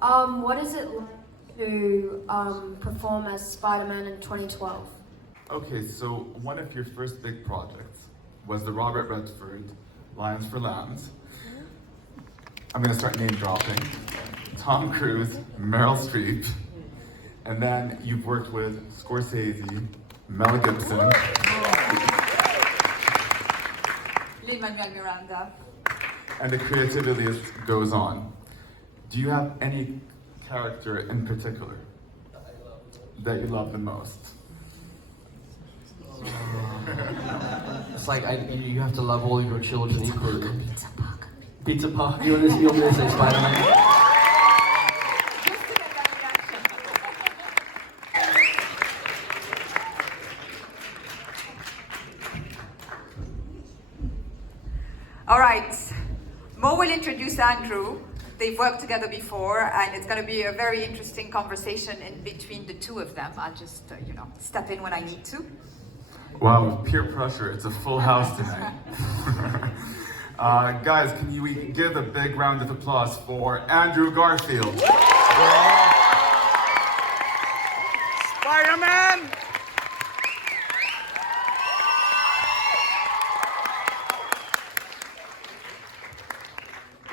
What is it like to perform as Spider-Man in 2012? Okay, so one of your first big projects was the Robert Redford Lions for Lambs. I'm gonna start name dropping. Tom Cruise, Meryl Streep, and then you've worked with Scorsese, Mel Gibson, Lin-Manuel Miranda. and the creativity list goes on. Do you have any character in particular that you love the most? It's like you have to love all your children equally. Pizza Park. Pizza Park. You want to say Spider-Man? All right, Mo will introduce Andrew. They've worked together before, and it's going to be a very interesting conversation in between the two of them. I'll just, step in when I need to. Wow, peer pressure, it's a full house tonight. Guys, can you give a big round of applause for Andrew Garfield? Spider-Man!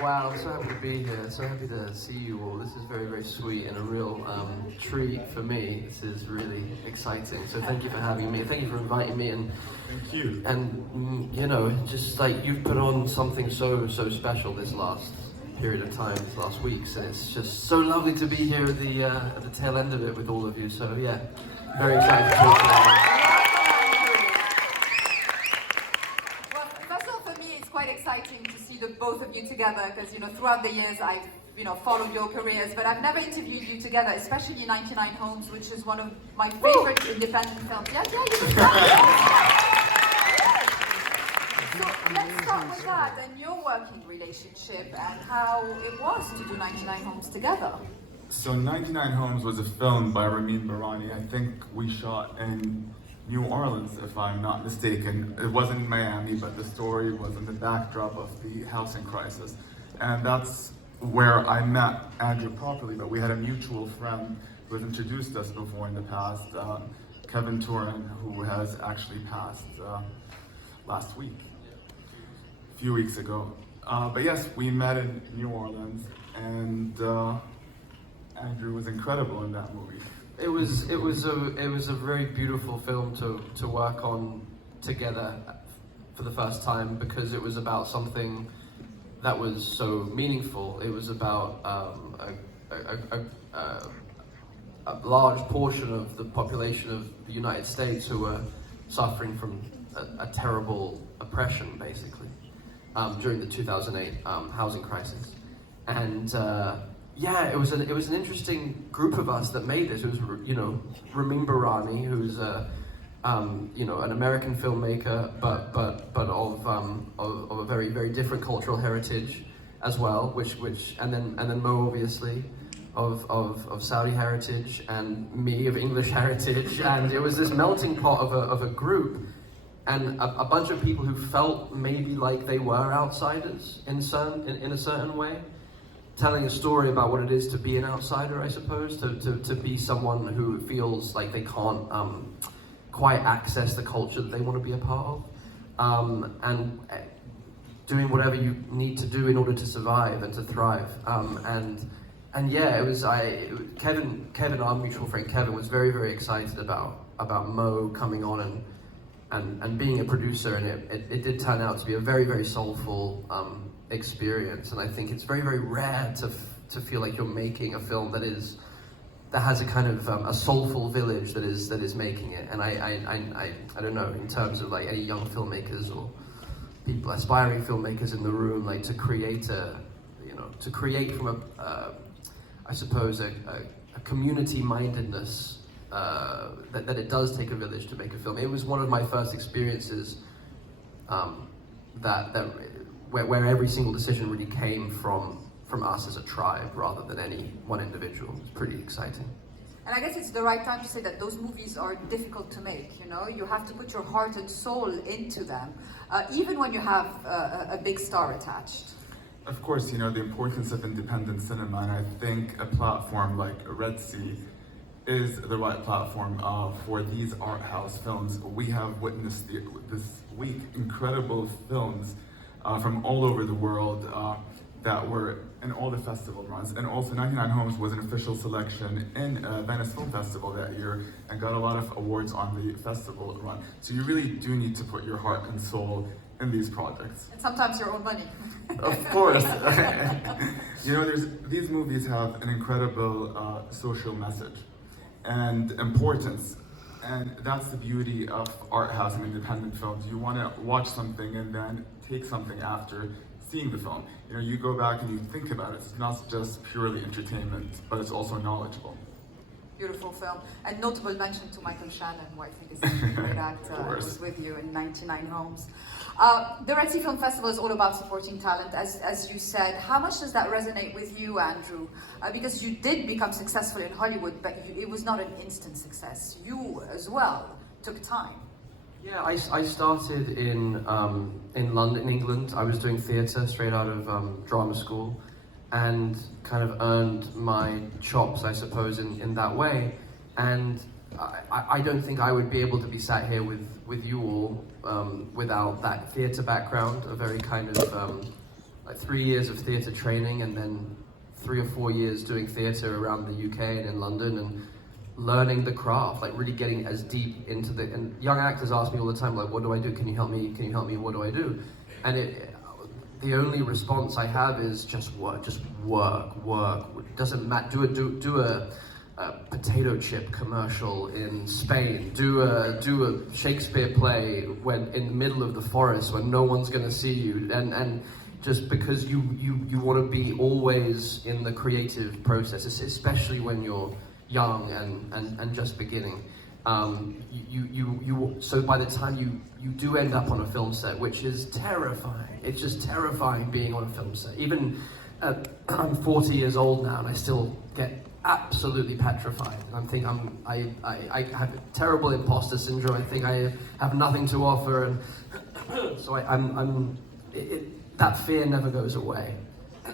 Wow, I'm so happy to be here. So happy to see you all. This is very, very sweet and a real treat for me. This is really exciting. So thank you for having me. Thank you for inviting me. And Thank you. And just like you've put on something so special this last period of time, these last weeks, and it's just so lovely to be here at the tail end of it with all of you. So yeah, very excited to talk about it. Well, first of all, for me, it's quite exciting to see the both of you together because, throughout the years, I've, followed your careers, but I've never interviewed you together, especially 99 Homes, which is one of my favorite independent films. Yeah, you can So let's start with that and your working relationship and how it was to do 99 Homes together. So 99 Homes was a film by Ramin Barani. I think we shot in New Orleans, if I'm not mistaken. It wasn't in Miami, but the story was in the backdrop of the housing crisis. And that's where I met Andrew properly, but we had a mutual friend who has introduced us before in the past, Kevin Turin, who has actually passed last week, a few weeks ago. But yes, we met in New Orleans, and Andrew was incredible in that movie. It was a very beautiful film to work on together for the first time because it was about something that was so meaningful. It was about a large portion of the population of the United States who were suffering from a terrible oppression, basically, during the 2008 housing crisis, and. Yeah, it was an interesting group of us that made this. It was, Ramin Barani, who's an American filmmaker, but of a very, very different cultural heritage as well. And then Mo, obviously, of Saudi heritage, and me of English heritage, and it was this melting pot of a group, and a bunch of people who felt maybe like they were outsiders in a certain way. Telling a story about what it is to be an outsider, I suppose, to be someone who feels like they can't quite access the culture that they want to be a part of, and doing whatever you need to do in order to survive and to thrive. And yeah, Kevin, our mutual friend Kevin, was very, very excited about Mo coming on and being a producer, and it did turn out to be a very, very soulful experience, and I think it's very, very rare to feel like you're making a film that has a kind of a soulful village that is making it. And I don't know, in terms of like any young filmmakers or people aspiring filmmakers in the room, like to create from I suppose a community mindedness that it does take a village to make a film. It was one of my first experiences where every single decision really came from us as a tribe rather than any one individual. It's pretty exciting. And I guess it's the right time to say that those movies are difficult to make, You have to put your heart and soul into them, even when you have a big star attached. of course, you know, the importance of independent cinema, and I think a platform like Red Sea is the right platform for these art house films. We have witnessed this week incredible films from all over the world that were in all the festival runs. And also 99 Homes was an official selection in Venice Film Festival that year and got a lot of awards on the festival run. So you really do need to put your heart and soul in these projects. And sometimes your own money. Of course. You know, these movies have an incredible social message and importance. And that's the beauty of art house and independent films. You want to watch something and then take something after seeing the film. You know, you go back and you think about it. It's not just purely entertainment, but it's also knowledgeable. Beautiful film. And notable mention to Michael Shannon, who I think is such a great actor, who was with you in 99 Homes. The Red Sea Film Festival is all about supporting talent, as you said. How much does that resonate with you, Andrew? Because you did become successful in Hollywood, but it was not an instant success. You, as well, took time. Yeah, I started in London, England. I was doing theatre straight out of drama school, and kind of earned my chops, I suppose, in that way. And I don't think I would be able to be sat here with you all without that theatre background, a very kind of like 3 years of theatre training, and then 3 or 4 years doing theatre around the UK and in London, and learning the craft, like really getting as deep into the, and young actors ask me all the time, like, what do I do? Can you help me? Can you help me? What do I do? And the only response I have is just work. It doesn't matter. Do a potato chip commercial in Spain. Do a Shakespeare play when in the middle of the forest when no one's going to see you. And just because you want to be always in the creative process, especially when you're young and just beginning. So by the time you do end up on a film set, which is terrifying. It's just terrifying being on a film set. Even I'm 40 years old now, and I still get absolutely petrified. I have a terrible imposter syndrome. I think I have nothing to offer, and so that fear never goes away.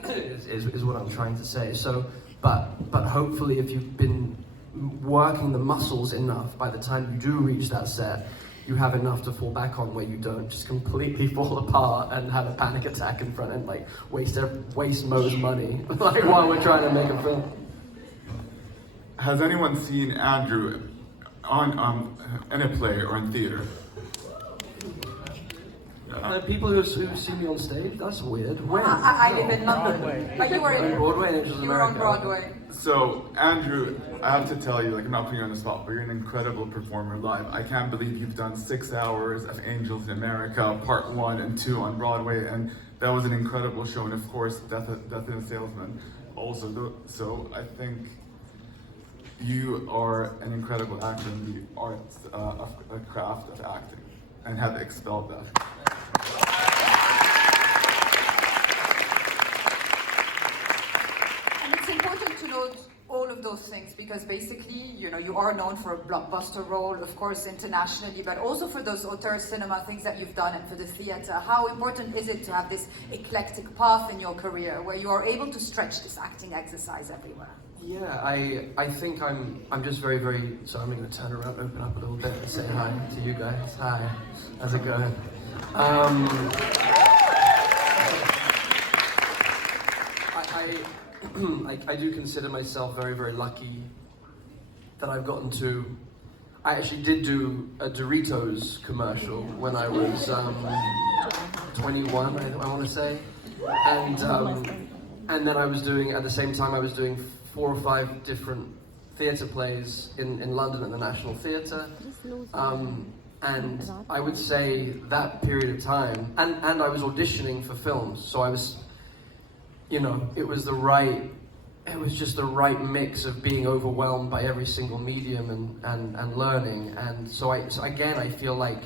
is what I'm trying to say. So, but hopefully, if you've been working the muscles enough, by the time you do reach that set, you have enough to fall back on, where you don't just completely fall apart and have a panic attack in front and like waste Mo's money like while we're trying to make a film. Has anyone seen Andrew in a play or in theater? People who see me on stage, that's weird. When? I live in London, but you were in Broadway, which is America. You were on Broadway. So, Andrew, I have to tell you, like, I'm not putting you on the spot, but you're an incredible performer live. I can't believe you've done 6 hours of Angels in America, part 1 and 2 on Broadway, and that was an incredible show. And of course, Death in a Salesman also. So I think you are an incredible actor in the arts of the craft of acting, and have expelled that. And it's important to note all of those things, because basically, you know, you are known for a blockbuster role, of course, internationally, but also for those auteur cinema things that you've done and for the theater. How important is it to have this eclectic path in your career where you are able to stretch this acting exercise everywhere? Yeah, I think I'm just very, very, so I'm going to turn around, open up a little bit and say hi to you guys. Hi, how's it going? I do consider myself very, very lucky that I've gotten to, I actually did do a Doritos commercial when I was 21, I want to say, and then I was doing, at the same time I was doing 4 or 5 different theatre plays in London at the National Theatre, and I would say that period of time, and I was auditioning for films, so I was, you know, it was just the right mix of being overwhelmed by every single medium and learning, and so again I feel like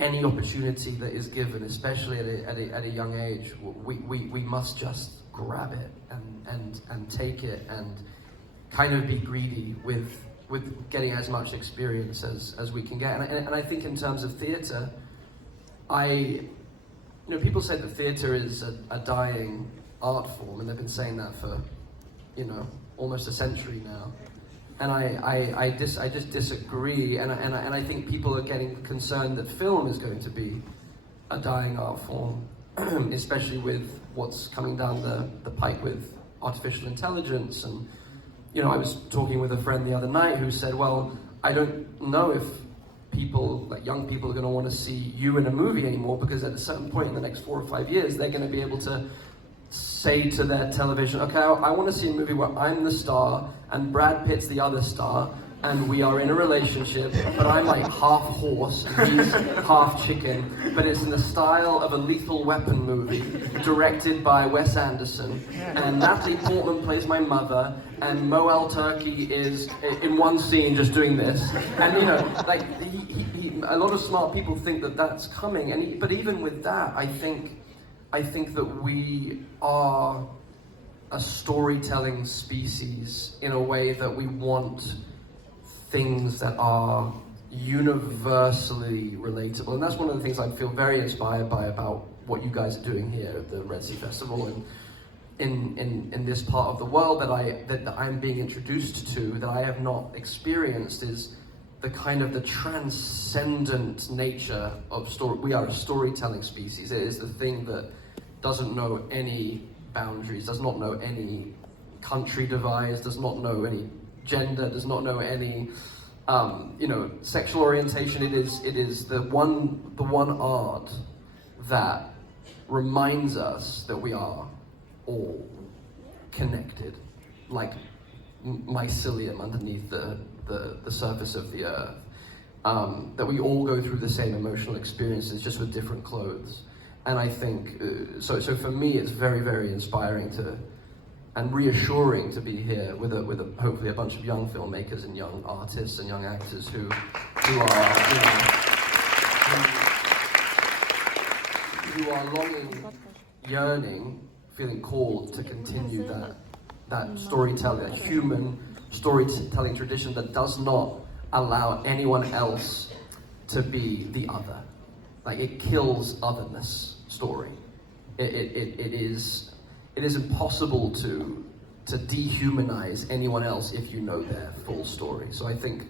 any opportunity that is given, especially at a young age, we must just grab it and take it and kind of be greedy with getting as much experience as we can get. And I think in terms of theatre, people say that theatre is a dying art form, and they've been saying that for, almost a century now. And I just disagree, and I think people are getting concerned that film is going to be a dying art form, especially with what's coming down the pike with artificial intelligence. And I was talking with a friend the other night who said, well, I don't know if people, like young people, are going to want to see you in a movie anymore, because at a certain point in the next 4 or 5 years, they're going to be able to say to their television, okay, I want to see a movie where I'm the star and Brad Pitt's the other star, and we are in a relationship, but I'm like half horse and he's half chicken, but it's in the style of a Lethal Weapon movie directed by Wes Anderson, and Natalie Portman plays my mother, and Mo El Turkey is in one scene just doing this, and a lot of smart people think that that's coming, but even with that, I think that we are a storytelling species in a way that we want things that are universally relatable. And that's one of the things I feel very inspired by about what you guys are doing here at the Red Sea Festival and in this part of the world that I'm being introduced to, that I have not experienced, is the kind of the transcendent nature of story. We are a storytelling species. It is the thing that doesn't know any boundaries, does not know any country divides, does not know any gender, does not know any sexual orientation. It is the one art that reminds us that we are all connected, like mycelium underneath the surface of the earth, that we all go through the same emotional experiences, just with different clothes. And I think, so for me, it's very, very inspiring and reassuring to be here with hopefully a bunch of young filmmakers and young artists and young actors who are longing, yearning, feeling called to continue that storytelling, that human storytelling tradition that does not allow anyone else to be the other. Like, it kills otherness story. It is impossible to dehumanize anyone else if you know their full story. So I think,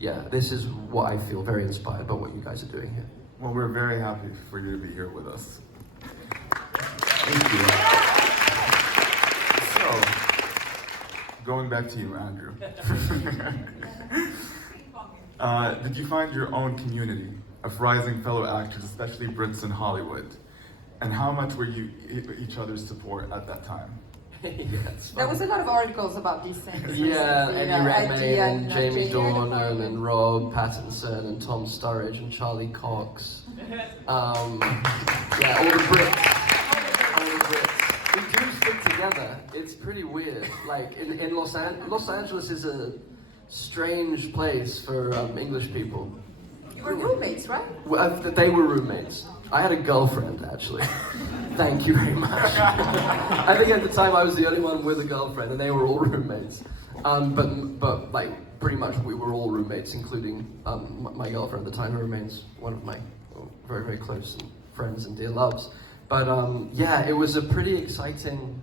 this is what I feel very inspired by what you guys are doing here. Well, we're very happy for you to be here with us. Thank you. So, going back to you, Andrew. Did you find your own community of rising fellow actors, especially Brits in Hollywood? And how much were you each other's support at that time? There was a lot of articles about these things. Yeah, Eddie Redmayne and Jamie Dornan and Rob Pattinson and Tom Sturridge and Charlie Cox. All the Brits. All the Brits. We do stick together. It's pretty weird. Like in Los Angeles is a strange place for English people. You were roommates, right? Well, they were roommates. I had a girlfriend, actually. Thank you very much. I think at the time I was the only one with a girlfriend, and they were all roommates. But like pretty much we were all roommates, including my girlfriend at the time, who remains one of my very, very close friends and dear loves. But it was a pretty exciting,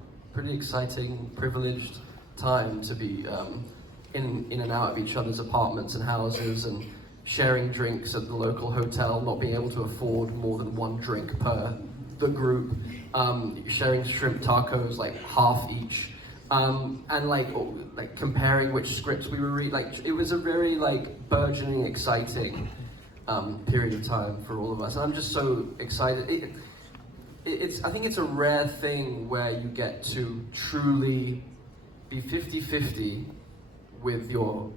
privileged time to be in and out of each other's apartments and houses, and sharing drinks at the local hotel, not being able to afford more than one drink per the group, sharing shrimp tacos, like half each, and like comparing which scripts we were reading. Like, it was a very burgeoning, exciting period of time for all of us, and I'm just so excited. I think it's a rare thing where you get to truly be 50-50 with your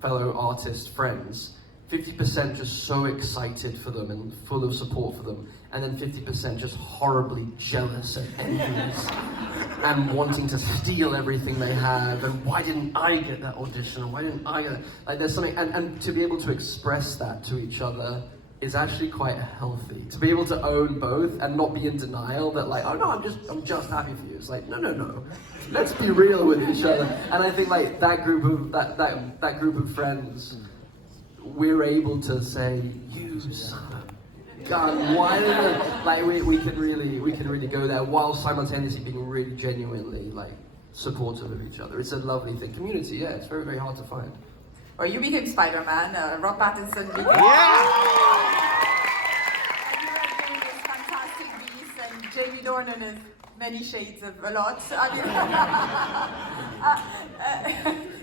fellow artist friends, 50% just so excited for them and full of support for them, and then 50% just horribly jealous and envious and wanting to steal everything they have, and why didn't I get that audition, and why didn't I get that? There's something, and to be able to express that to each other is actually quite healthy. To be able to own both and not be in denial that oh no, I'm just happy for you. It's like, no. Let's be real with each other. And I think that group of friends, we're able to say, you son of a gun. Why like we can really go there while simultaneously being really genuinely like supportive of each other. It's a lovely thing. Community, yeah, it's very, very hard to find. Or you became Spider-Man, Rob Pattinson became... And you were doing this fantastic beast, and Jamie Dornan is many shades of a lot. I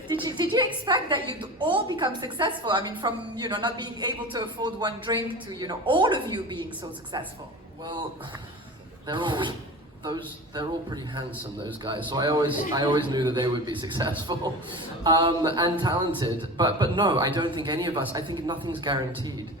mean, did you expect that you'd all become successful? I mean, from, you know, not being able to afford one drink to, you know, all of you being so successful? Well, they're all pretty handsome, those guys. So I always knew that they would be successful and talented. But no, I don't think any of us. I think nothing's guaranteed.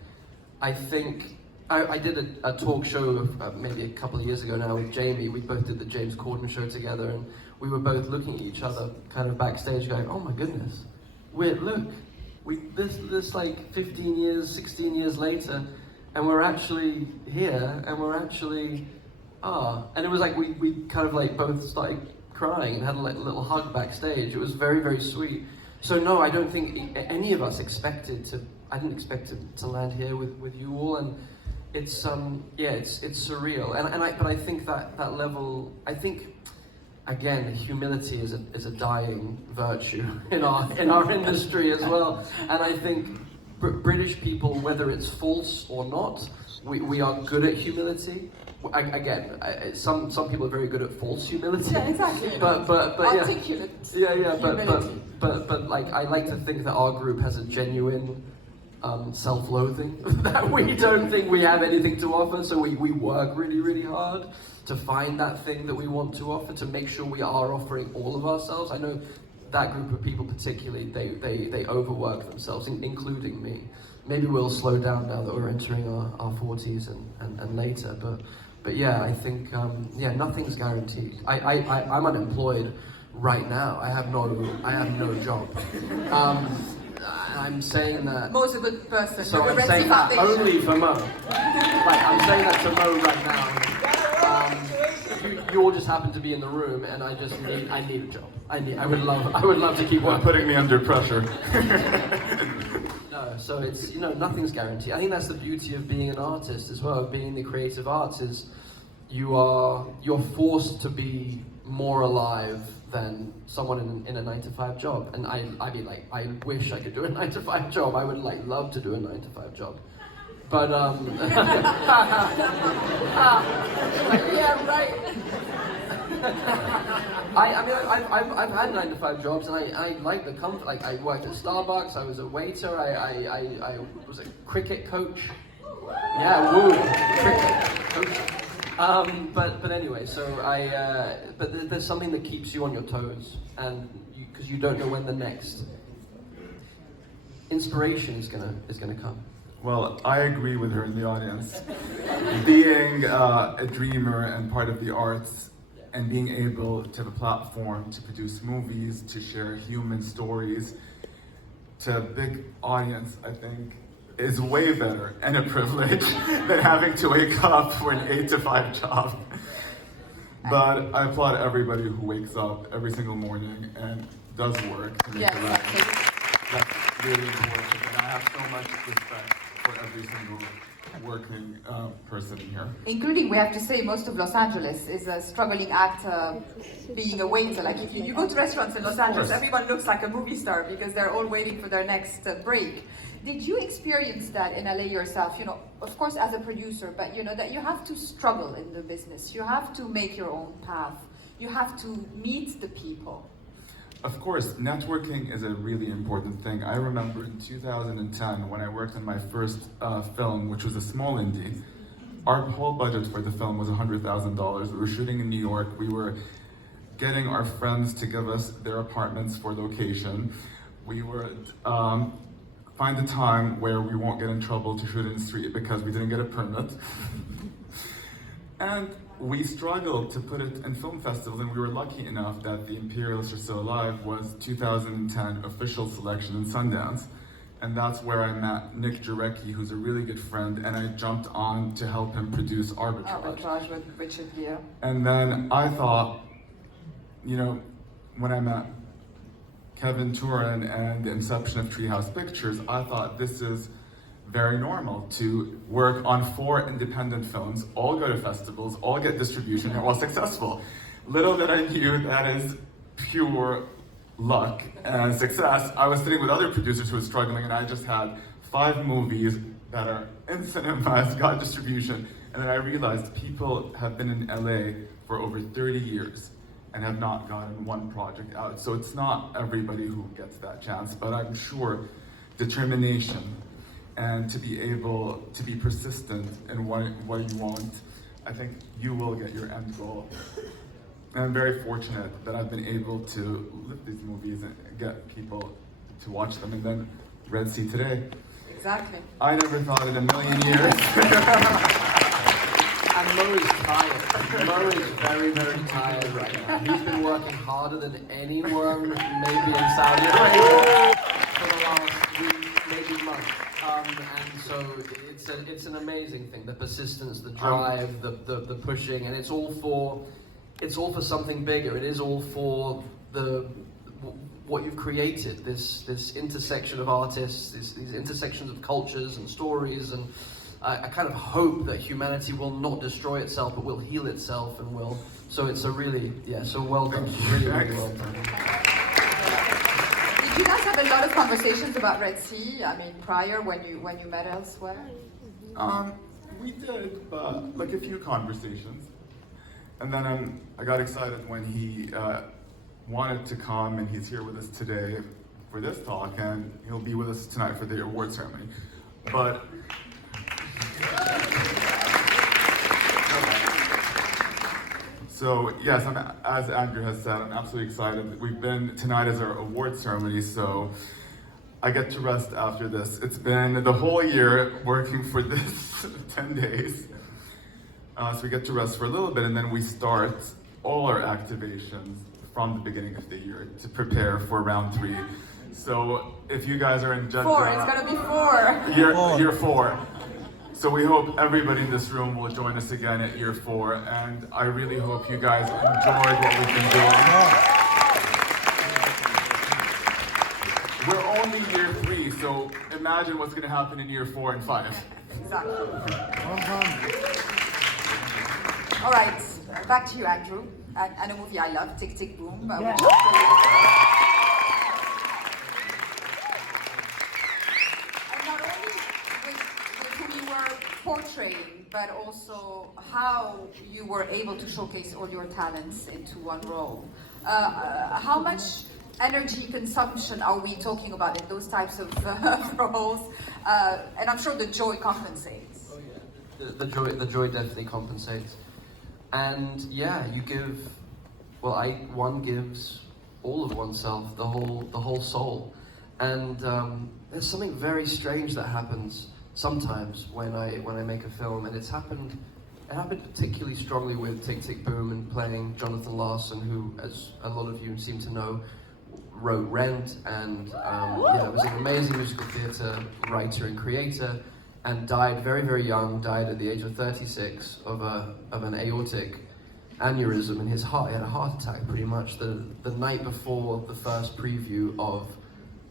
I think I did a talk show maybe a couple of years ago now with Jamie. We both did the James Corden show together, and we were both looking at each other, kind of backstage, going, "Oh my goodness, this like 15 years, 16 years later, and we're actually here, and we're actually." And it was like we kind of like both started crying and had a little hug backstage. It was very, very sweet. So no, I don't think any of us expected to. I didn't expect to land here with you all, and it's it's surreal. But I think that level. I think again, humility is a dying virtue in our industry as well. And I think British people, whether it's false or not, we are good at humility. Some people are very good at false humility. Yeah, exactly. But articulate. Yeah. But like I like to think that our group has a genuine self-loathing that we don't think we have anything to offer. So we work really, really hard to find that thing that we want to offer, to make sure we are offering all of ourselves. I know that group of people particularly, they overwork themselves, including me. Maybe we'll slow down now that we're entering our 40s and later, but yeah, I think nothing's guaranteed. I'm unemployed right now. I have no job. I'm saying that. Mo's a good person. So I'm saying that only for Mo. Like I'm saying that to Mo right now. You all just happen to be in the room, and I need a job. I would love to keep working. Putting me under pressure. No, so it's nothing's guaranteed. I think that's the beauty of being an artist as well. Being in the creative arts is you're forced to be more alive than someone in a 9-to-5 job. And I'd be like, I wish I could do a 9-to-5 job. I would like love to do a 9-to-5 job. But yeah, right. I've had 9-to-5 jobs, and I like the comfort. Like I worked at Starbucks. I was a waiter. I was a cricket coach. Yeah, woo, cricket coach. But anyway, so but there's something that keeps you on your toes, and because you don't know when the next inspiration is gonna come. Well, I agree with her in the audience. Being a dreamer and part of the arts, and being able to have a platform to produce movies, to share human stories to a big audience, I think, is way better and a privilege than having to wake up for an 8-to-5 job. But I applaud everybody who wakes up every single morning and does work to make a living. That's really important, and I have so much respect for every single working person here. Including, we have to say, most of Los Angeles is a struggling act being a waiter. Like if you go to restaurants in Los Angeles, everyone looks like a movie star because they're all waiting for their next break. Did you experience that in LA yourself? You know, of course as a producer, but you know that you have to struggle in the business. You have to make your own path. You have to meet the people. Of course, networking is a really important thing. I remember in 2010 when I worked on my first film, which was a small indie. Our whole budget for the film was $100,000. We were shooting in New York. We were getting our friends to give us their apartments for location. We would find a time where we won't get in trouble to shoot in the street because we didn't get a permit. And we struggled to put it in film festivals, and we were lucky enough that The Imperialists Are Still Alive was 2010 official selection in Sundance. And that's where I met Nick Jarecki, who's a really good friend, and I jumped on to help him produce Arbitrage. Arbitrage with Richard Gere. And then I thought, you know, when I met Kevin Turin and the inception of Treehouse Pictures, I thought this is very normal to work on 4 independent films, all go to festivals, all get distribution, and all successful. Little did I knew that is pure luck and success. I was sitting with other producers who were struggling, and I just had 5 movies that are in cinemas, got distribution, and then I realized people have been in LA for over 30 years and have not gotten one project out. So it's not everybody who gets that chance, but I'm sure determination and to be able to be persistent in what you want, I think you will get your end goal. And I'm very fortunate that I've been able to lift these movies and get people to watch them. And then Red Sea today. Exactly. I never thought in a million years. And Murray's tired. Murray's very, very tired right now. He's been working harder than anyone, maybe in Saudi Arabia, for the last week, maybe month. And so it's an amazing thing. The persistence, the drive, the pushing, and it's all for something bigger. It is all for what you've created. This intersection of artists, these intersections of cultures and stories, and I kind of hope that humanity will not destroy itself, but will heal itself, and will. So it's a really, so well done, really, really well done. Did you guys have a lot of conversations about Red Sea? I mean, prior when you met elsewhere? We did, but like a few conversations. And then I got excited when he wanted to come, and he's here with us today for this talk, and he'll be with us tonight for the award ceremony. But so yes, as Andrew has said, I'm absolutely excited. Tonight is our award ceremony, so I get to rest after this. It's been the whole year working for this 10 days. So we get to rest for a little bit, and then we start all our activations from the beginning of the year to prepare for round 3. So if you guys are in Jeddah, 4, it's gonna be 4. Year 4. So we hope everybody in this room will join us again at year 4, and I really hope you guys enjoyed what we've been doing. We're only year 3, so imagine what's gonna happen in year 4 and 5. Exactly. All right, back to you, Andrew, and a movie I love, Tick, Tick, Boom. Yeah. And not only with who you were portraying, but also how you were able to showcase all your talents into one role. How much energy consumption are we talking about in those types of roles? And I'm sure the joy compensates. Oh yeah, the joy definitely compensates. And yeah, you give. Well, one gives all of oneself, the whole soul. And there's something very strange that happens sometimes when I make a film, and it happened particularly strongly with Tick Tick Boom and playing Jonathan Larson, who, as a lot of you seem to know, wrote Rent, and was an amazing musical theatre writer and creator, and died very, very young, died at the age of 36 of an aortic aneurysm in his heart. He had a heart attack pretty much the night before the first preview of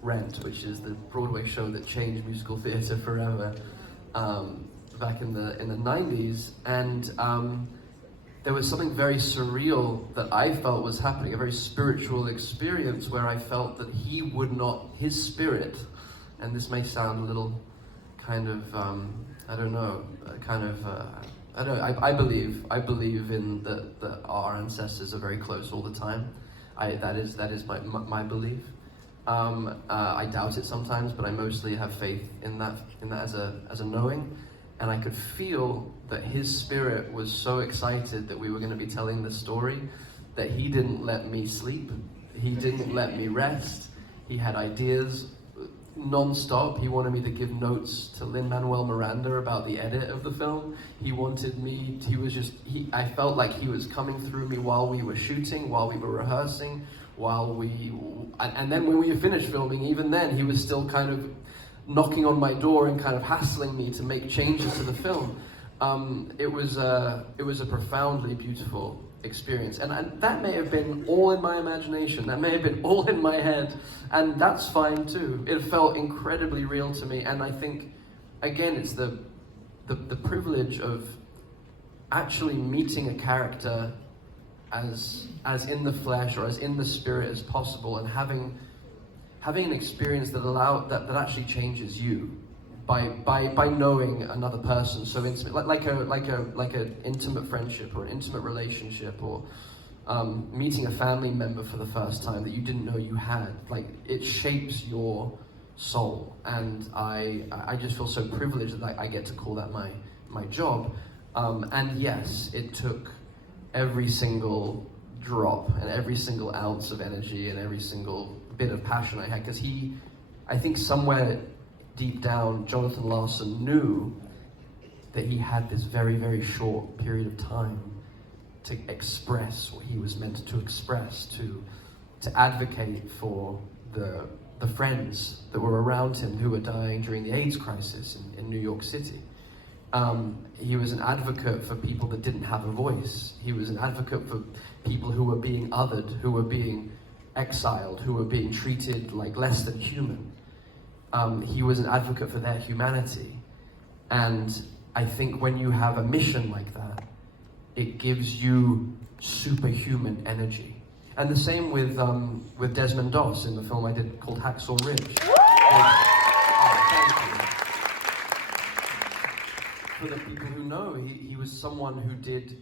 Rent, which is the Broadway show that changed musical theatre forever, back in the 90s. And there was something very surreal that I felt was happening, a very spiritual experience where I felt that his spirit, and this may sound a little kind of, I believe in that our ancestors are very close all the time. That is my belief. I doubt it sometimes, but I mostly have faith in that as a knowing. And I could feel that his spirit was so excited that we were going to be telling this story that he didn't let me sleep. He didn't let me rest. He had ideas non-stop. He wanted me to give notes to Lin-Manuel Miranda about the edit of the film. I felt like he was coming through me while we were shooting, while we were rehearsing, and then when we finished filming, even then, he was still kind of knocking on my door and kind of hassling me to make changes to the film. It was a profoundly beautiful experience, and that may have been all in my imagination, that may have been all in my head, and that's fine too. It felt incredibly real to me, and I think again, it's the privilege of actually meeting a character as in the flesh or as in the spirit as possible, and having an experience that actually changes you by knowing another person so intimate, like an intimate friendship or an intimate relationship, or meeting a family member for the first time that you didn't know you had. Like, it shapes your soul, and I just feel so privileged that I get to call that my job. And yes, it took every single drop and every single ounce of energy and every single bit of passion I had, because I think somewhere deep down, Jonathan Larson knew that he had this very, very short period of time to express what he was meant to express, to advocate for the friends that were around him who were dying during the AIDS crisis in New York City. He was an advocate for people that didn't have a voice. He was an advocate for people who were being othered, who were being exiled, who were being treated like less than human. He was an advocate for their humanity. And I think when you have a mission like that, it gives you superhuman energy. And the same with Desmond Doss in the film I did called Hacksaw Ridge. Thank you. For the people who know, he was someone who did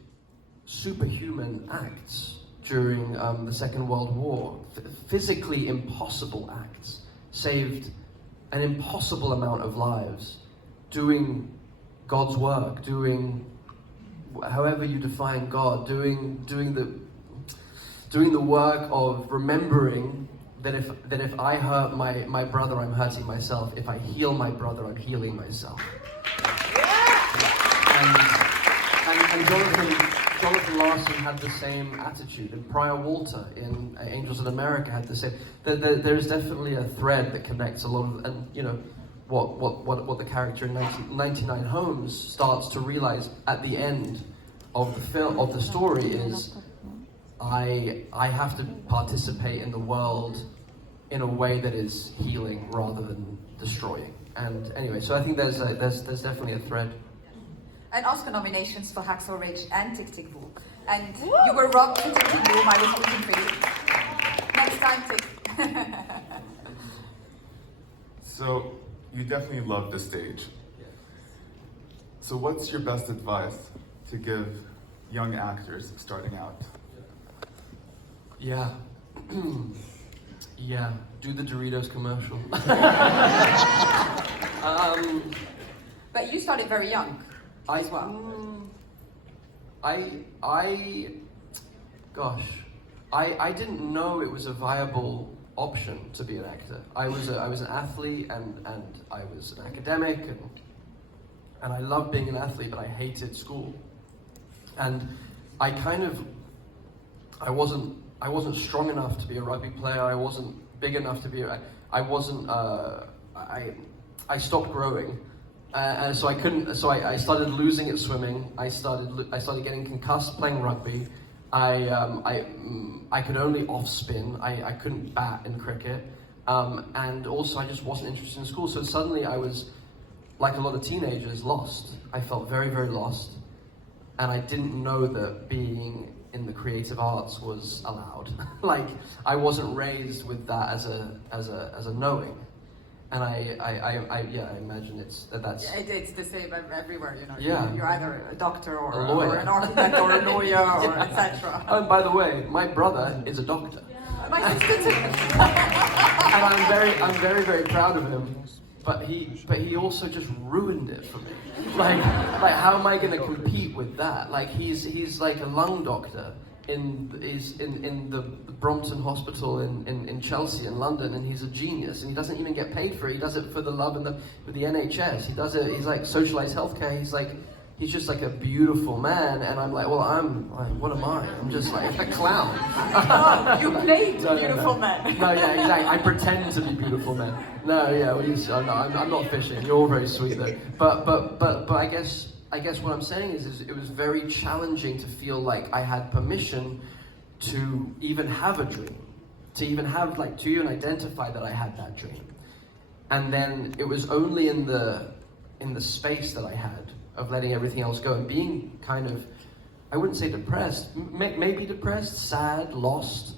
superhuman acts during the Second World War. Physically impossible acts. Saved an impossible amount of lives. Doing God's work, doing however you define God, doing the work of remembering that if I hurt my brother, I'm hurting myself. If I heal my brother, I'm healing myself. And Jonathan Larson had the same attitude, and Prior Walter in Angels in America had the same. There is definitely a thread that connects a lot of, and you know, what the character in 99 Homes starts to realize at the end of the film, of the story, is I have to participate in the world in a way that is healing rather than destroying. And anyway, so I think there's definitely a thread. And Oscar nominations for Hacksaw Ridge and Tick Tick Boom. And you were robbed for Tick Tick Boom. I was rooting for you. Next time, Tick. So, you definitely love the stage. So what's your best advice to give young actors starting out? Yeah. Yeah, do the Doritos commercial. But you started very young as well. I didn't know it was a viable option to be an actor. I was an athlete and I was an academic and I loved being an athlete, but I hated school. And I wasn't strong enough to be a rugby player. I wasn't big enough to be. I stopped growing, and so I couldn't. So I started losing at swimming. I started getting concussed playing rugby. I could only off spin. I couldn't bat in cricket, and also I just wasn't interested in school. So suddenly I was, like a lot of teenagers, lost. I felt very, very lost, and I didn't know that being in the creative arts was allowed. Like, I wasn't raised with that as a knowing, and I imagine that's. Yeah, it's the same everywhere, you know. Yeah. You're either a doctor or A lawyer. or an architect or a lawyer or etc. Oh, by the way, my brother is a doctor, My sister too. and I'm very, very proud of him. But he also just ruined it for me. Like how am I going to compete with that? Like he's like a lung doctor in the Brompton Hospital in Chelsea in London, and he's a genius, and he doesn't even get paid for it. He does it for the love and with the NHS. He does it. He's like socialized healthcare. He's just like a beautiful man, and I'm like, well, I'm like, what am I? I'm just like a clown. Oh, you played beautiful man. No, yeah, exactly. I pretend to be beautiful man. No, yeah, I'm not fishing. You're all very sweet though. But I guess what I'm saying is it was very challenging to feel like I had permission to even have a dream, to even identify that I had that dream. And then it was only in the in the space that I had of letting everything else go and being kind of, I wouldn't say depressed, maybe depressed, sad, lost,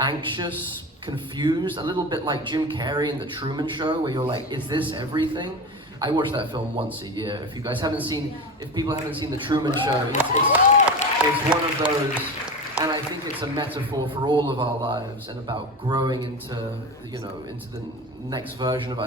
anxious, confused, a little bit like Jim Carrey in The Truman Show, where you're like, is this everything? I watch that film once a year. If you guys haven't seen, if people haven't seen The Truman Show, it's one of those, and I think it's a metaphor for all of our lives and about growing into, you know, into the next version of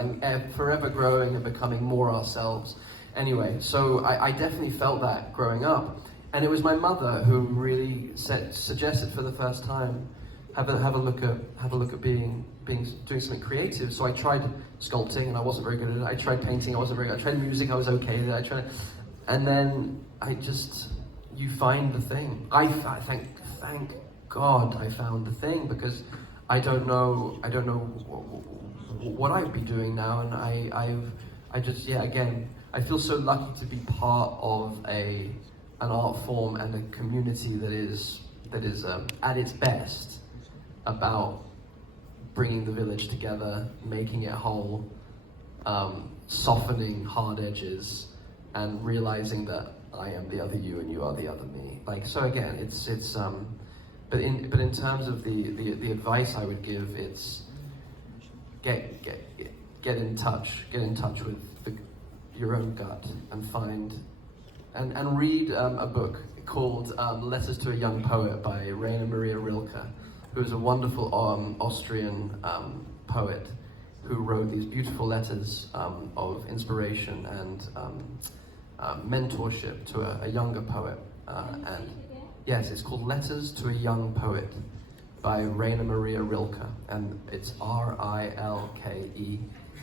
forever growing and becoming more ourselves. Anyway, so I definitely felt that growing up, and it was my mother who really suggested for the first time, have a look at doing something creative. So I tried sculpting and I wasn't very good at it. I tried painting, I wasn't very good. I tried music, I was okay at it. And then you find the thing. Thank God I found the thing, because I don't know what I'd be doing now, and I feel so lucky to be part of an art form and a community that is at its best about bringing the village together, making it whole, softening hard edges, and realizing that I am the other you and you are the other me. Like, so again, but in terms of the advice I would give, it's get in touch with your own gut and find and read a book called Letters to a Young Poet by Rainer Maria Rilke, who is a wonderful Austrian poet who wrote these beautiful letters of inspiration and mentorship to a younger poet. And yes, it's called Letters to a Young Poet by Rainer Maria Rilke, and it's Rilke.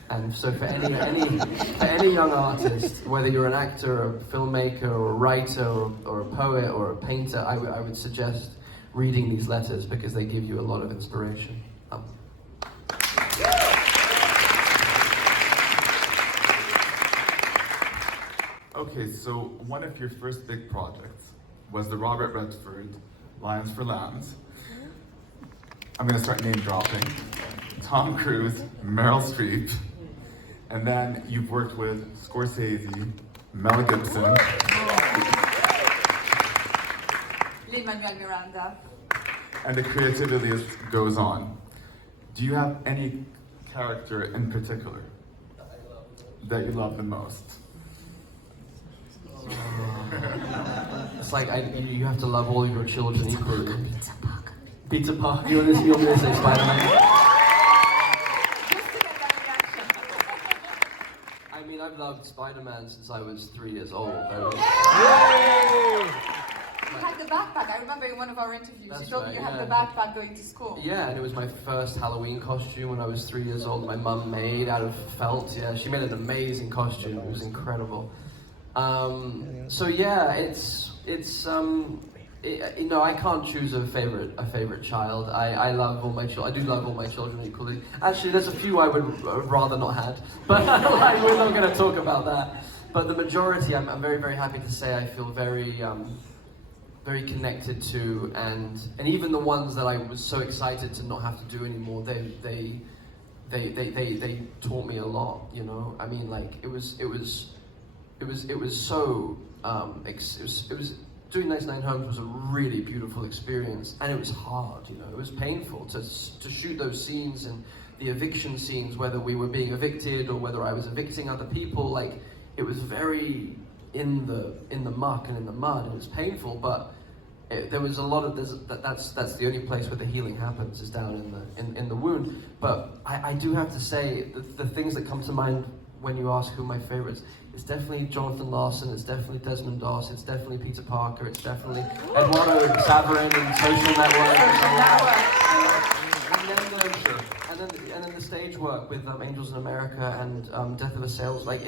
And so for any young artist, whether you're an actor, or a filmmaker, or a writer, or a poet, or a painter, I would suggest reading these letters, because they give you a lot of inspiration. Okay, so one of your first big projects was the Robert Redford Lions for Lambs. I'm gonna start name dropping. Tom Cruise, Meryl Streep, and then you've worked with Scorsese, Mel Gibson, Lin-Manuel Miranda. and the creativity list goes on. Do you have any character in particular that you love the most? It's like you have to love all your children equally. Peter Parker. You want to say Spider-Man? Just to get that reaction. I mean, I've loved Spider-Man since I was 3 years old. You had the backpack. I remember in one of our interviews, That's you told right, me you had yeah. the backpack going to school. Yeah, and it was my first Halloween costume when I was 3 years old. My mum made out of felt. Yeah, she made an amazing costume. It was incredible. So yeah, you know, I can't choose a favorite child. I love all my children. I do love all my children equally. Actually, there's a few I would rather not had, but like, we're not going to talk about that. But the majority, I'm very, very happy to say, I feel very, very connected to, and even the ones that I was so excited to not have to do anymore, they taught me a lot. You know, I mean, like it was so. It was doing 99 Homes was a really beautiful experience, and it was hard. You know, it was painful to shoot those scenes and the eviction scenes, whether we were being evicted or whether I was evicting other people. Like, it was very in the muck and in the mud. It was painful, but there was a lot of that's the only place where the healing happens, is down in the wound. But I do have to say the things that come to mind when you ask who my favorites. It's definitely Jonathan Larson, it's definitely Desmond Doss, it's definitely Peter Parker, it's definitely Eduardo Saverin in Social Network. And then the stage work with Angels in America and Death of a Sales. Like,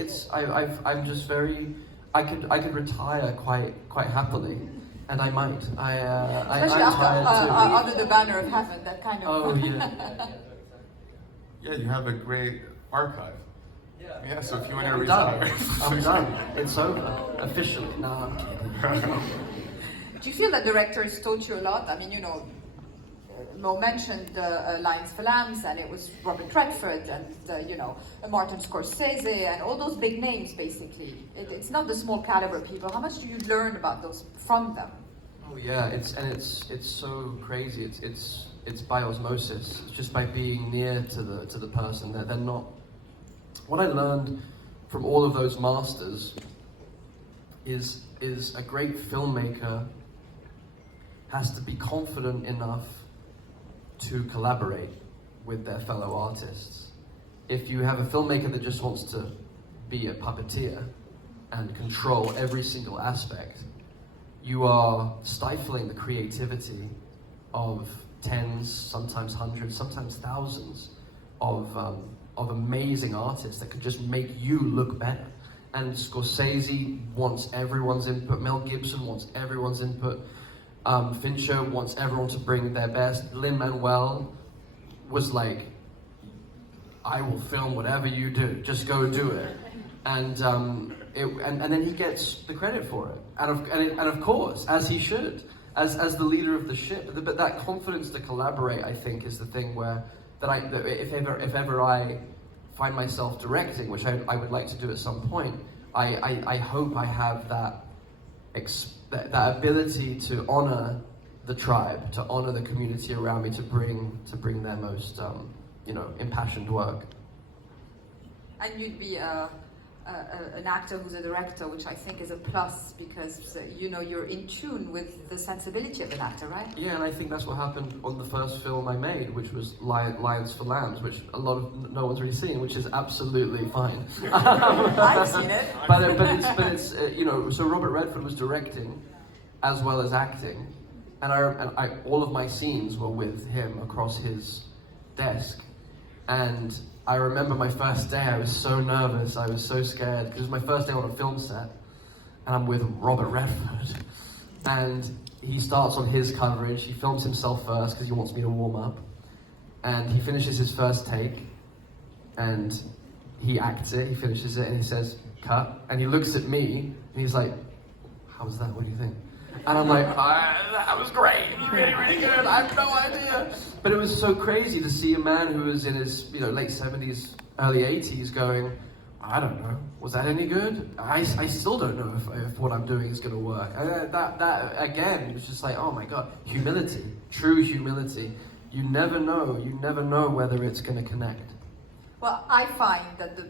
I'm just very, I could retire quite happily, and I might. Especially I'm tired too. under the banner of heaven, that kind of. Oh yeah. Yeah, you have a great archive. Yeah, so if you want to I'm retire. done. I'm done. It's over. Officially. No, I'm kidding. Do you feel that directors taught you a lot? I mean, you know, Mo mentioned Lions for Lambs, and it was Robert Redford and Martin Scorsese and all those big names. Basically, it's not the small caliber people. How much do you learn about those from them? Oh yeah, it's so crazy. It's by osmosis. It's just by being near to the person. They're not. What I learned from all of those masters is a great filmmaker has to be confident enough to collaborate with their fellow artists. If you have a filmmaker that just wants to be a puppeteer and control every single aspect, you are stifling the creativity of tens, sometimes hundreds, sometimes thousands of amazing artists that could just make you look better. And Scorsese wants everyone's input, Mel Gibson wants everyone's input, Fincher wants everyone to bring their best. Lin-Manuel was like, I will film whatever you do, just go do it. And then he gets the credit for it. And of course, as he should, as the leader of the ship. But that confidence to collaborate, I think, is the thing if ever I find myself directing, which I would like to do at some point, I hope I have that ability to honor the tribe, to honor the community around me, to bring their most impassioned work. And you'd be an actor who's a director, which I think is a plus, because you're in tune with the sensibility of an actor, right? Yeah, and I think that's what happened on the first film I made, which was Lions for Lambs, which no one's really seen, which is absolutely fine. I've seen it. But it's so Robert Redford was directing as well as acting, and I all of my scenes were with him across his desk, and I remember my first day, I was so nervous, I was so scared, because it was my first day on a film set, and I'm with Robert Redford, and he starts on his coverage, he films himself first, because he wants me to warm up, and he finishes his first take, and he acts it, he finishes it, and he says, cut, and he looks at me, and he's like, how was that, what do you think? And I'm like, that was great, really, really good, I have no idea. But it was so crazy to see a man who was in his late 70s, early 80s going, I don't know, was that any good? I still don't know if what I'm doing is going to work. That again, was just like, oh my God, humility, true humility. You never know whether it's going to connect. Well, I find that the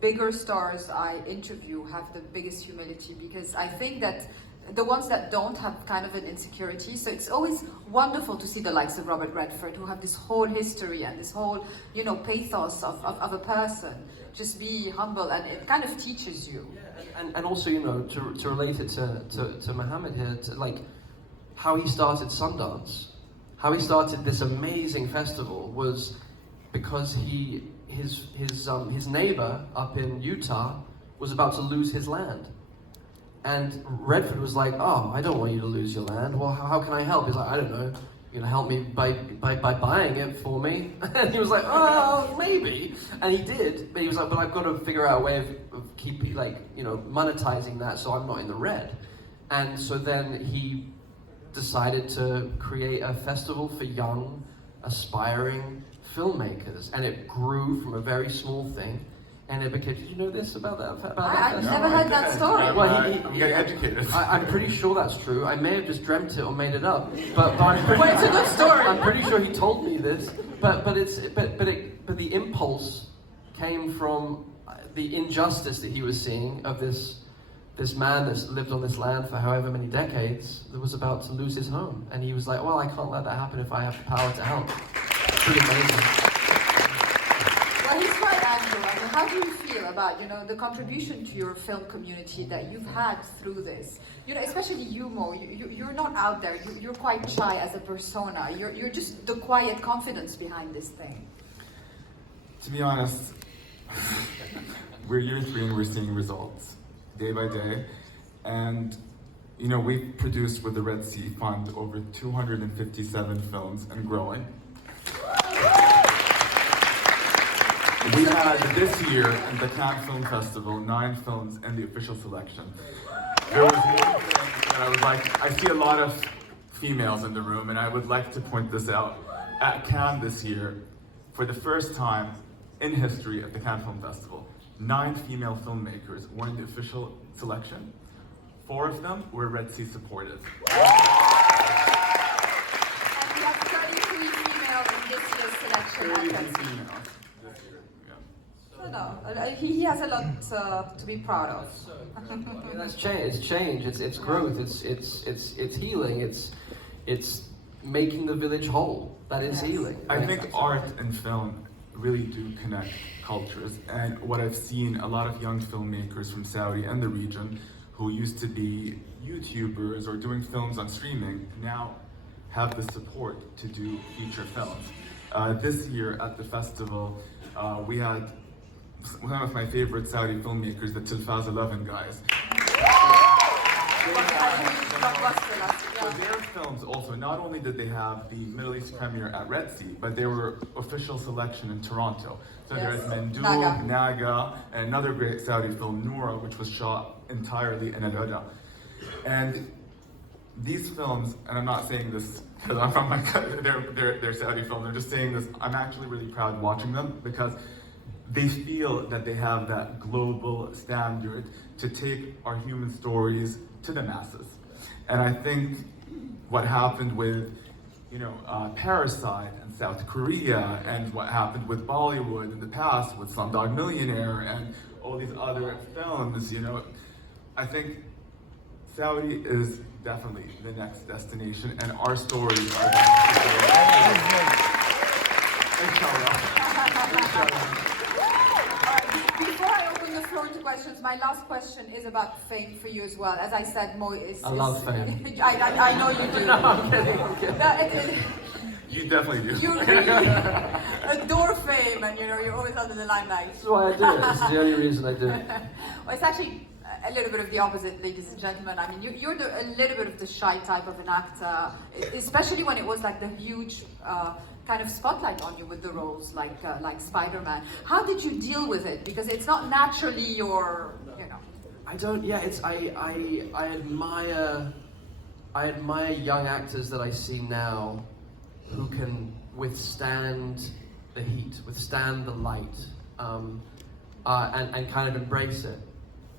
bigger stars I interview have the biggest humility, because I think that the ones that don't have kind of an insecurity. So it's always wonderful to see the likes of Robert Redford, who have this whole history and this whole, pathos of a person. Just be humble, and it kind of teaches you. Yeah, and also, to relate it to Mohammed here, to like how he started Sundance, how he started this amazing festival was because his neighbor up in Utah was about to lose his land. And Redford was like, oh, I don't want you to lose your land. Well, how can I help? He's like, I don't know. You're gonna help me by buying it for me? And he was like, oh, maybe. And he did, but he was like, but I've got to figure out a way of keeping, monetizing that so I'm not in the red. And so then he decided to create a festival for young, aspiring filmmakers. And it grew from a very small thing. And it became, did you know this about that? I've never heard that story. Well, I'm getting educated. I'm pretty sure that's true. I may have just dreamt it or made it up. But it's a good story. I'm pretty sure he told me this. But the impulse came from the injustice that he was seeing of this man that's lived on this land for however many decades that was about to lose his home. And he was like, well, I can't let that happen if I have the power to help. It's pretty amazing. Well, he's right, Andrew. I mean, how do you feel about, the contribution to your film community that you've had through this? Especially you, Mo. You're not out there. You're quite shy as a persona. You're just the quiet confidence behind this thing. To be honest, we're year 3 and we're seeing results day by day. And, we've produced with the Red Sea Fund over 257 films and growing. We had this year in the Cannes Film Festival 9 films in the official selection. There was one thing that I was like, I see a lot of females in the room, and I would like to point this out. at Cannes this year, for the first time in history of the Cannes Film Festival, 9 female filmmakers were in the official selection. 4 of them were Red Sea supported. And we have 33 females in this year's selection. 33 at Red Sea. females this year, yeah. I don't know. He has a lot to be proud of. I mean, that's change. It's change. It's growth. It's healing. It's making the village whole. That is healing. I think art and film really do connect cultures, and what I've seen, a lot of young filmmakers from Saudi and the region who used to be YouTubers or doing films on streaming now have the support to do feature films. This year at the festival, we had one of my favorite Saudi filmmakers, the Tilfaz 11 guys. So their films also, not only did they have the Middle East premiere at Red Sea, but they were official selection in Toronto. So there's Mendub, Naga, and another great Saudi film, Noura, which was shot entirely in Jeddah. And these films, and I'm not saying this because I'm from they're Saudi films, I'm just saying this, I'm actually really proud watching them because they feel that they have that global standard to take our human stories to the masses. And I think what happened with, Parasite in South Korea, and what happened with Bollywood in the past with Slumdog Millionaire and all these other films, I think Saudi is definitely the next destination, and our stories are Before I open the floor to questions, my last question is about fame for you as well. As I said, Mo is... I love fame. I know you do. No, I'm kidding. No, You definitely do. you really adore fame, and you're always under the limelight. That's why I do it. It's the only reason I do it. Well, it's actually a little bit of the opposite, ladies and gentlemen. I mean, you're a little bit of the shy type of an actor, especially when it was like the huge kind of spotlight on you with the roles like Spider-Man. How did you deal with it? Because it's not naturally your, I don't. Yeah, it's. I admire young actors that I see now, who can withstand the heat, withstand the light, and kind of embrace it.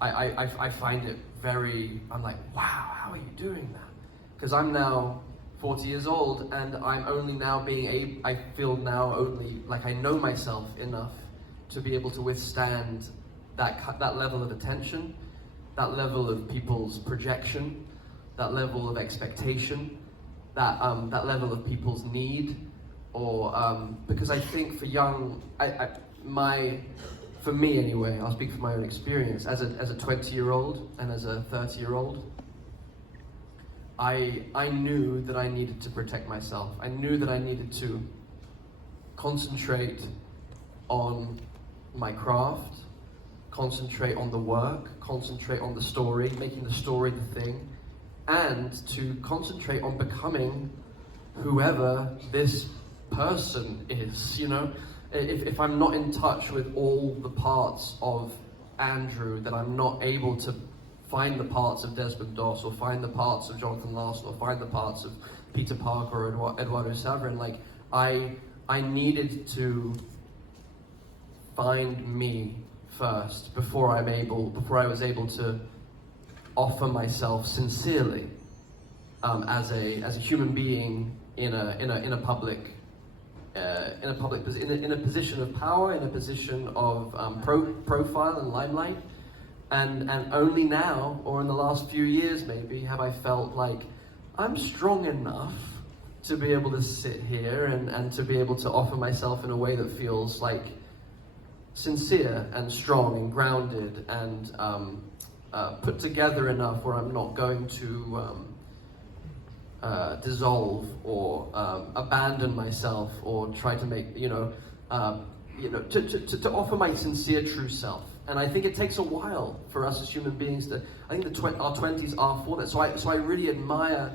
I find it very. I'm like, wow, how are you doing that? Because I'm now 40 years old, and I'm only now I feel now only like I know myself enough to be able to withstand that level of attention, that level of people's projection, that level of expectation, that level of people's need, or because I think for young, for me anyway, I'll speak from my own experience as a 20-year-old and as a 30-year-old. I knew that I needed to protect myself. I knew that I needed to concentrate on my craft, concentrate on the work, concentrate on the story, making the story the thing, and to concentrate on becoming whoever this person is, If I'm not in touch with all the parts of Andrew, that I'm not able to find the parts of Desmond Doss, or find the parts of Jonathan Larson, or find the parts of Peter Parker or Eduardo Saverin, I needed to find me first before I was able to offer myself sincerely as a human being in a public position of power, in a position of profile and limelight, and only now, or in the last few years maybe, have I felt like I'm strong enough to be able to sit here and to be able to offer myself in a way that feels like sincere and strong and grounded and put together enough where I'm not going to dissolve or abandon myself or try to make, to offer my sincere true self. And I think it takes a while for us as human beings to, I think our 20s are for that. So I really admire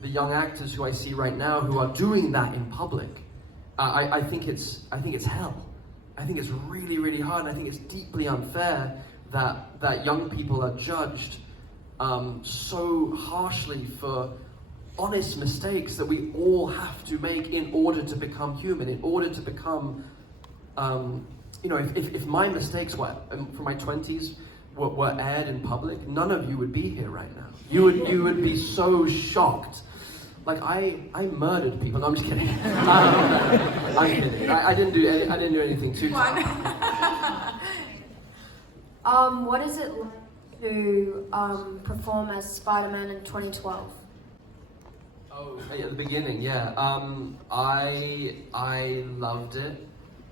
the young actors who I see right now who are doing that in public. I think it's hell. I think it's really, really hard, and I think it's deeply unfair that young people are judged so harshly for honest mistakes that we all have to make in order to become human, in order to become, you know, if my mistakes were, from my 20s were aired in public, none of you would be here right now. You would be so shocked. Like I murdered people. No, I'm just kidding. I'm kidding. I didn't do anything too tough. What is it like to perform as Spider-Man in 2012? Oh, at the beginning, yeah. I loved it.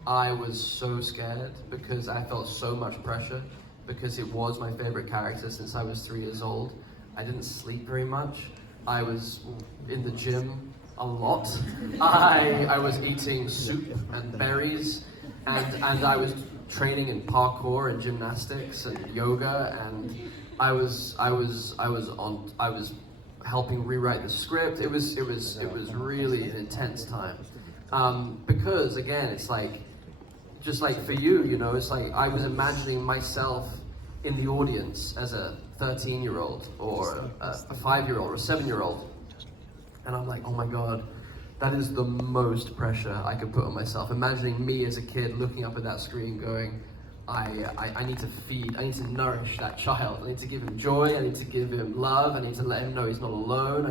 I was so scared because I felt so much pressure because it was my favorite character since I was 3 years old. I didn't sleep very much. I was in the gym a lot. I was eating soup and berries, and I was training in parkour and gymnastics and yoga, and I was helping rewrite the script. It was really an intense time, because again, it's like, just like for you, you know, it's like I was imagining myself in the audience as a 13-year-old or a 5-year-old or a 7-year-old, and I'm like, oh my god, that is the most pressure I could put on myself. Imagining me as a kid looking up at that screen going, I need to feed, I need to nourish that child. I need to give him joy, I need to give him love, I need to let him know he's not alone,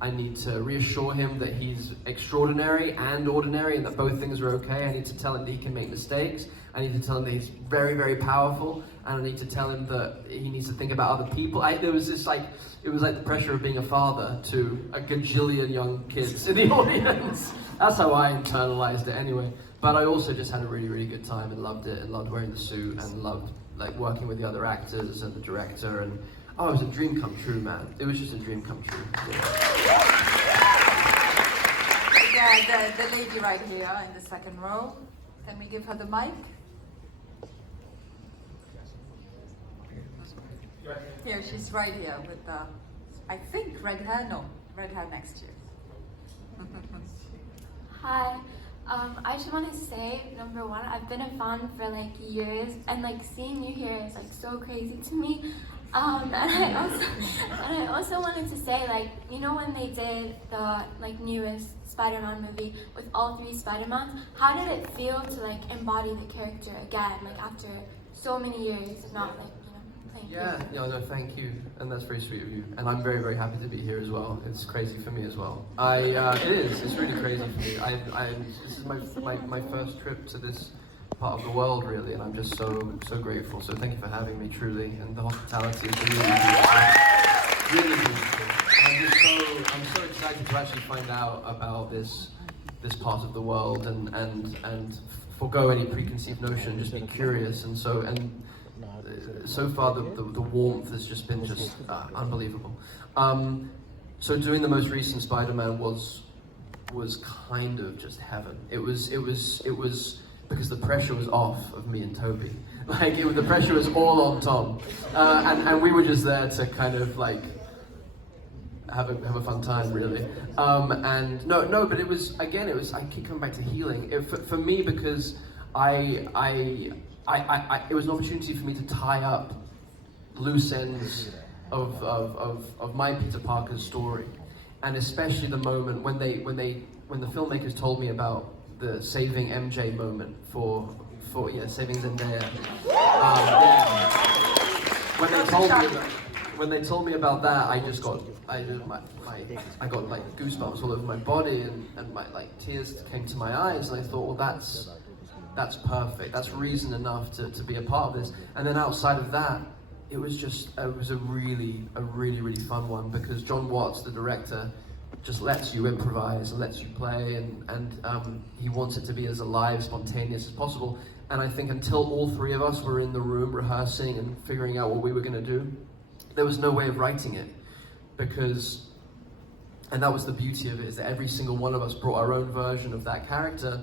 I need to reassure him that he's extraordinary and ordinary and that both things are okay. I need to tell him that he can make mistakes. I need to tell him that he's very, very powerful, and I need to tell him that he needs to think about other people. It was like the pressure of being a father to a gajillion young kids in the audience. That's how I internalized it anyway. But I also just had a really, really good time and loved it, and loved wearing the suit, and loved like working with the other actors and the director, and oh, it was a dream come true, man. It was just a dream come true. Yeah, the lady right here in the second row. Can we give her the mic? Here, she's right here with the, I think, red hair. No, red hair next to you. Hi. I just want to say, number one, I've been a fan for like years, and like seeing you here is like so crazy to me. And I also wanted to say, like, you know, when they did the like newest Spider-Man movie with all 3 Spider-Mans, how did it feel to like embody the character again, like after so many years of not like, you know, playing? Yeah, no, thank you, and that's very sweet of you. And I'm very, very happy to be here as well. It's crazy for me as well. It's really crazy for me. This is my first trip to this part of the world, really, and I'm just so grateful. So thank you for having me, truly, and the hospitality is really beautiful. I'm so excited to actually find out about this part of the world and forgo any preconceived notion, just be curious. And so far the warmth has just been unbelievable. So doing the most recent Spider-Man was kind of just heaven. It was because the pressure was off of me and Toby. Like the pressure was all on Tom, and we were just there to kind of like have a fun time, really. And no, but it was I keep coming back to healing. For me, because it was an opportunity for me to tie up loose ends of my Peter Parker's story, and especially the moment when the filmmakers told me about the saving MJ moment for saving Zendaya. When they told me about that, I got like goosebumps all over my body, and my like tears came to my eyes, and I thought, well, that's perfect. That's reason enough to be a part of this. And then outside of that, it was a really fun one, because John Watts, the director, just lets you improvise and lets you play, and he wants it to be as alive, spontaneous as possible. And I think until all 3 of us were in the room rehearsing and figuring out what we were going to do, there was no way of writing it, and that was the beauty of it, is that every single one of us brought our own version of that character,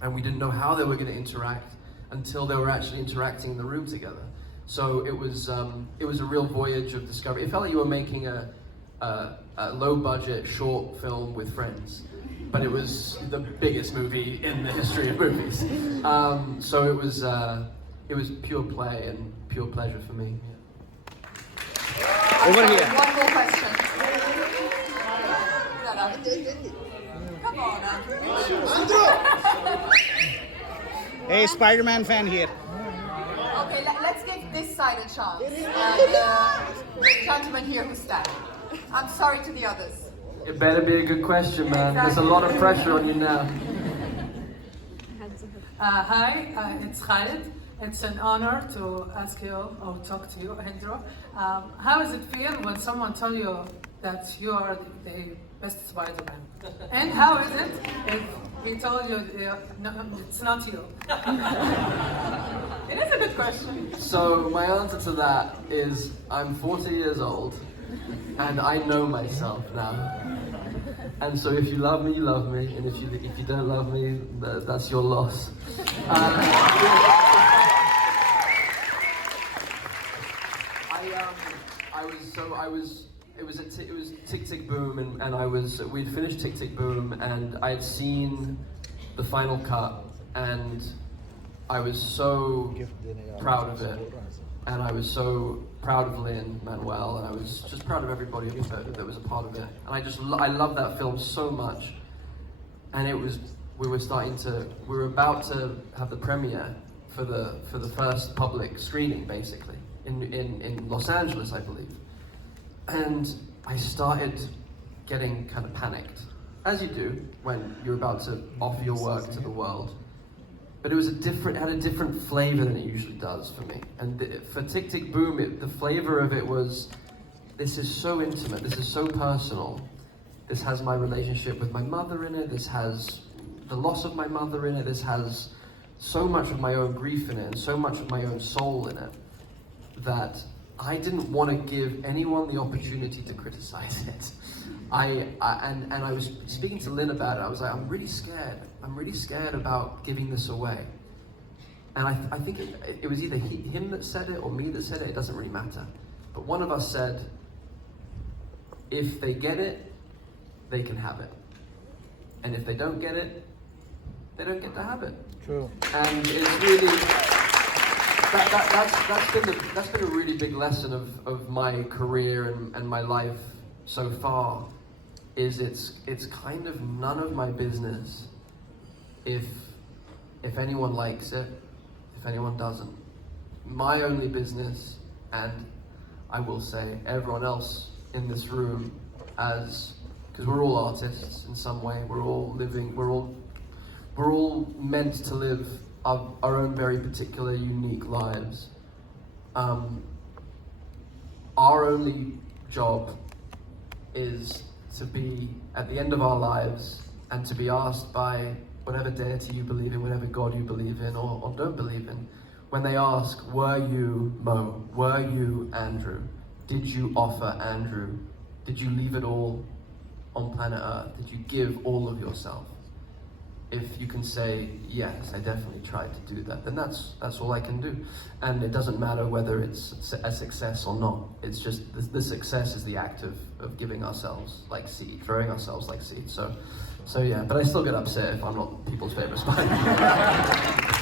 and we didn't know how they were going to interact until they were actually interacting in the room together. So it was a real voyage of discovery. It felt like you were making a low-budget short film with friends, but it was the biggest movie in the history of movies. So it was pure play and pure pleasure for me. Over here. One more question. Come on, Andrew. Hey, Spider-Man fan here. Okay, let's give this side a chance. And the gentleman here who's standing. I'm sorry to the others. It better be a good question, man. There's a lot of pressure on you now. Hi, it's Khalid. It's an honor to ask you or talk to you, Andrew. How does it feel when someone tells you that you are the best Spider-Man? And how is it if we told you no, it's not you? It is a good question. So my answer to that is I'm 40 years old and I know myself now. And so if you love me, you love me, and if you don't love me, that's your loss. It was Tick Tick Boom, and we'd finished Tick Tick Boom, and I'd seen the final cut, and I was so proud of it, and I was so proud of Lin-Manuel, and I was just proud of everybody that was a part of it, and I love that film so much, and we were about to have the premiere for the first public screening, basically in Los Angeles, I believe. And I started getting kind of panicked, as you do when you're about to offer your work to the world. But it had a different flavor than it usually does for me. And for Tick Tick Boom, the flavor of it was, this is so intimate, this is so personal. This has my relationship with my mother in it, this has the loss of my mother in it, this has so much of my own grief in it, and so much of my own soul in it, that I didn't want to give anyone the opportunity to criticize it. And I was speaking to Lynn about it. I was like, I'm really scared. I'm really scared about giving this away. And I think it was either him that said it or me that said it. It doesn't really matter. But one of us said, if they get it, they can have it. And if they don't get it, they don't get to have it. True. And it's really... That's been a really big lesson of my career and my life so far, is it's kind of none of my business if anyone likes it, if anyone doesn't. My only business, and I will say everyone else in this room, because we're all artists in some way, we're all meant to live our own very particular, unique lives. Our only job is to be at the end of our lives and to be asked by whatever deity you believe in, whatever God you believe in or don't believe in, when they ask, were you Mo? Were you Andrew? Did you offer Andrew? Did you leave it all on planet Earth? Did you give all of yourself? If you can say, yes, I definitely tried to do that, then that's all I can do. And it doesn't matter whether it's a success or not. It's just, the success is the act of giving ourselves like seed, throwing ourselves like seed. So yeah, but I still get upset if I'm not people's favorite Spider-Man.